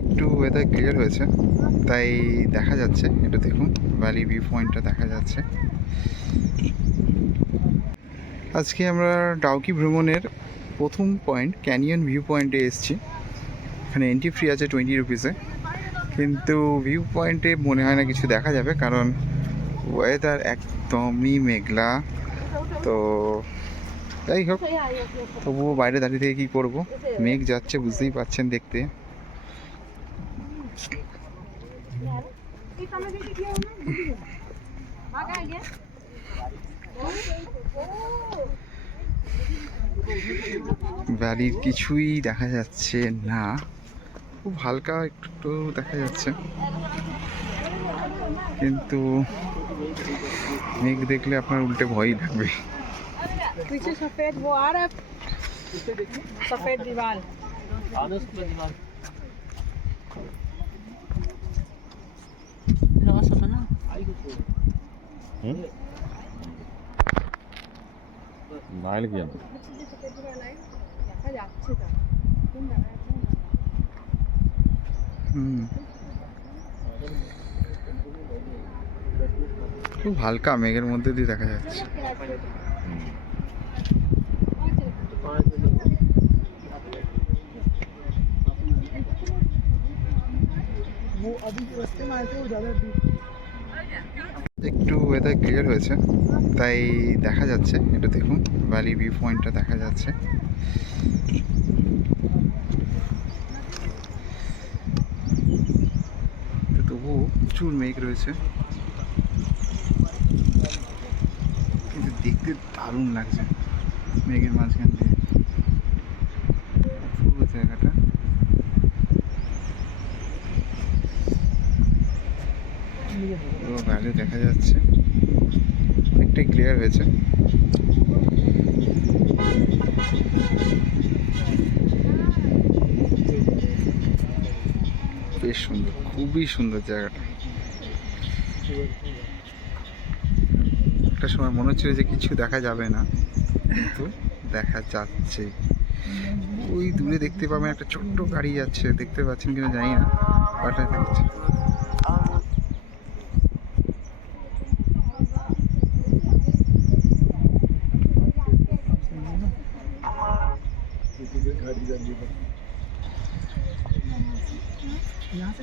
একটু weather clear হয়েছে, তাই দেখা যাচ্ছে এটা দেখুন ভ্যালি ভিউ পয়েন্টটা দেখা যাচ্ছে। আজকে আমরা ডাউকি ভ্রমণের প্রথম পয়েন্ট ক্যানিয়ন ভিউ পয়েন্টে এসেছি। এখানে এন্ট্রি ফ্রি আছে টোয়েন্টি রুপিসে কিন্তু ভিউ পয়েন্টে মনে হয় না কিছু দেখা যাবে, কারণ ওয়েদার একদমই মেঘলা। তো যাই হোক, তবুও বাইরে দাঁড়িয়ে থেকে কী করব? মেঘ যাচ্ছে, বুঝতেই পাচ্ছেন দেখতে। বাড়ির কিছুই দেখা যাচ্ছে না। খুব হালকা একটু দেখা যাচ্ছে। কিন্তু মেঘ দেখলে আপনার উল্টে ভয়ই লাগবে। সফেদ সফেদ आ रहा है सफेद दीवार বাইরে কি হুম খুব হালকা মেঘের মধ্যে দিয়ে দেখা যাচ্ছে वो अभी रास्ते में आए थे वो ज़्यादा একটু ওয়েদার ক্লিয়ার হয়েছে, তাই দেখা যাচ্ছে এটা দেখুন ভ্যালি ভিউ পয়েন্টটা দেখা যাচ্ছে। তো তবুও প্রচুর মেঘ রয়েছে। কিন্তু দেখতে দারুণ লাগছে, মেঘের মাঝখান দিয়ে পুরো জায়গাটা পুরো ভ্যালি দেখা যাচ্ছে। অনেকটাই ক্লিয়ার হয়েছে। বেশ সুন্দর, খুবই সুন্দর জায়গাটা। একটা সময় মনে হচ্ছিল যে কিছু দেখা যাবে না, কিন্তু দেখা যাচ্ছে। ওই দূরে দেখতে পাবেন একটা ছোট্ট গাড়ি যাচ্ছে, দেখতে পাচ্ছেন কিনা জানি না পাঠাতে हरी सब्ज़ी को यहाँ से